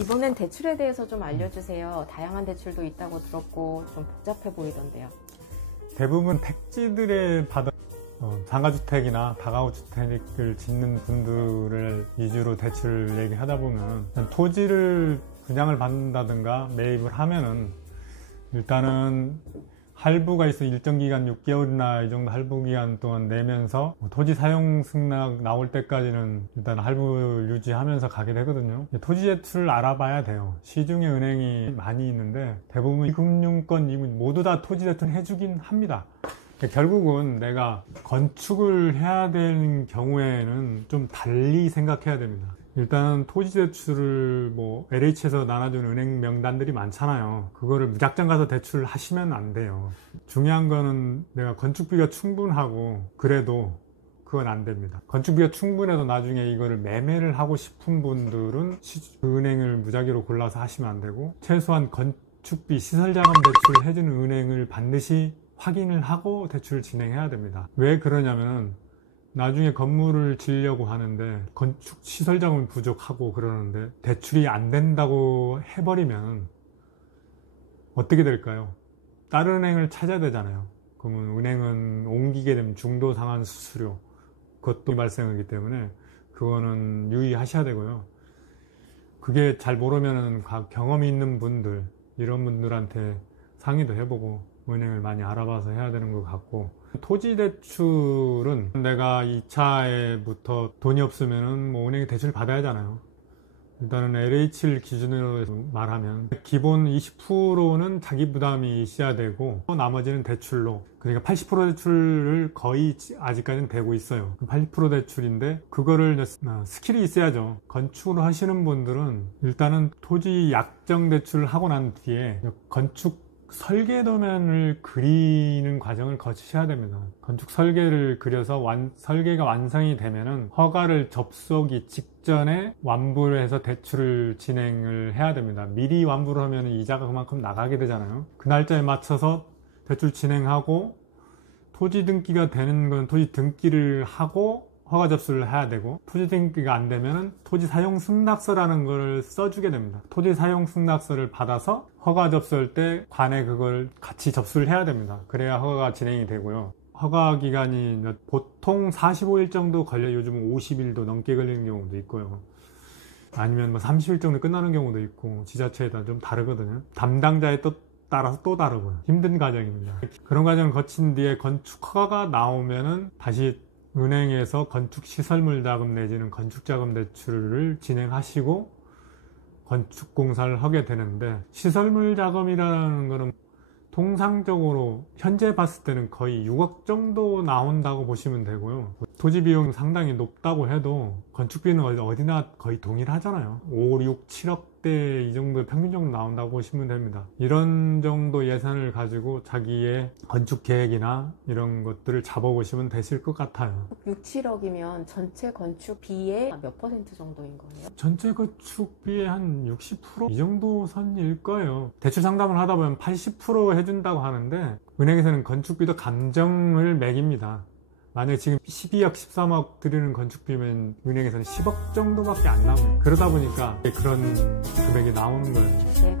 이번엔 대출에 대해서 좀 알려주세요. 다양한 대출도 있다고 들었고 좀 복잡해 보이던데요. 대부분 택지들에 받은 상가주택이나 다가구주택을 짓는 분들을 위주로 대출을 얘기하다 보면 토지를 분양을 받는다든가 매입을 하면은 일단은 할부가 있어 일정 기간 6개월이나 이 정도 할부 기간 동안 내면서 토지 사용 승낙 나올 때까지는 일단 할부 유지하면서 가게 되거든요. 토지 대출을 알아봐야 돼요. 시중에 은행이 많이 있는데 대부분 금융권 모두 다 토지 대출 해주긴 합니다. 결국은 내가 건축을 해야 되는 경우에는 좀 달리 생각해야 됩니다. 일단 토지 대출을 LH에서 나눠주는 은행 명단들이 많잖아요. 그거를 무작정 가서 대출을 하시면 안 돼요. 중요한 거는 내가 건축비가 충분하고 그래도 그건 안 됩니다. 건축비가 충분해도 나중에 이거를 매매를 하고 싶은 분들은 은행을 무작위로 골라서 하시면 안 되고, 최소한 건축비 시설자금 대출을 해주는 은행을 반드시 확인을 하고 대출을 진행해야 됩니다. 왜 그러냐면은 나중에 건물을 지으려고 하는데 건축 시설 자금이 부족하고 그러는데 대출이 안 된다고 해버리면 어떻게 될까요? 다른 은행을 찾아야 되잖아요. 그러면 은행은 옮기게 되면 중도 상환 수수료 그것도 발생하기 때문에 그거는 유의하셔야 되고요. 그게 잘 모르면은 경험이 있는 분들, 이런 분들한테 상의도 해보고 은행을 많이 알아봐서 해야 되는 것 같고, 토지 대출은 내가 2차에부터 돈이 없으면은 은행에 대출 받아야 하잖아요. 일단은 LH를 기준으로 말하면 기본 20%는 자기 부담이 있어야 되고 나머지는 대출로, 그러니까 80% 대출을 거의 아직까지는 되고 있어요. 80% 대출인데 그거를 스킬이 있어야죠. 건축을 하시는 분들은 일단은 토지 약정 대출을 하고 난 뒤에 건축 설계 도면을 그리는 과정을 거치셔야 됩니다. 건축 설계를 그려서 설계가 완성이 되면은 허가를 접수하기 직전에 완부를 해서 대출을 진행을 해야 됩니다. 미리 완부를 하면 이자가 그만큼 나가게 되잖아요. 그 날짜에 맞춰서 대출 진행하고, 토지 등기가 되는 건 토지 등기를 하고 허가 접수를 해야 되고, 토지 등기가 안 되면은 토지 사용 승낙서라는 걸 써주게 됩니다. 토지 사용 승낙서를 받아서 허가 접수할 때 관에 그걸 같이 접수를 해야 됩니다. 그래야 허가가 진행이 되고요. 허가 기간이 보통 45일 정도 걸려요. 요즘은 50일도 넘게 걸리는 경우도 있고요. 아니면 30일 정도 끝나는 경우도 있고, 지자체에 따라 좀 다르거든요. 담당자에 따라서 또 다르고요. 힘든 과정입니다. 그런 과정을 거친 뒤에 건축 허가가 나오면은 다시 은행에서 건축시설물 자금 내지는 건축자금 대출을 진행하시고 건축공사를 하게 되는데, 시설물 자금이라는 거는 통상적으로 현재 봤을 때는 거의 6억 정도 나온다고 보시면 되고요. 토지 비용이 상당히 높다고 해도 건축비는 어디나 거의 동일하잖아요. 5, 6, 7억대 이 정도 평균 정도 나온다고 보시면 됩니다. 이런 정도 예산을 가지고 자기의 건축 계획이나 이런 것들을 잡아보시면 되실 것 같아요. 6, 7억이면 전체 건축비의 몇 퍼센트 정도인 거예요? 전체 건축비의 한 60% 이 정도 선일 거예요. 대출 상담을 하다 보면 80% 해준다고 하는데 은행에서는 건축비도 감정을 매깁니다. 만약에 지금 12억, 13억 드리는 건축비면 은행에서는 10억 정도밖에 안 남아요. 그러다 보니까 그런 금액이 나오는 거예요. 네,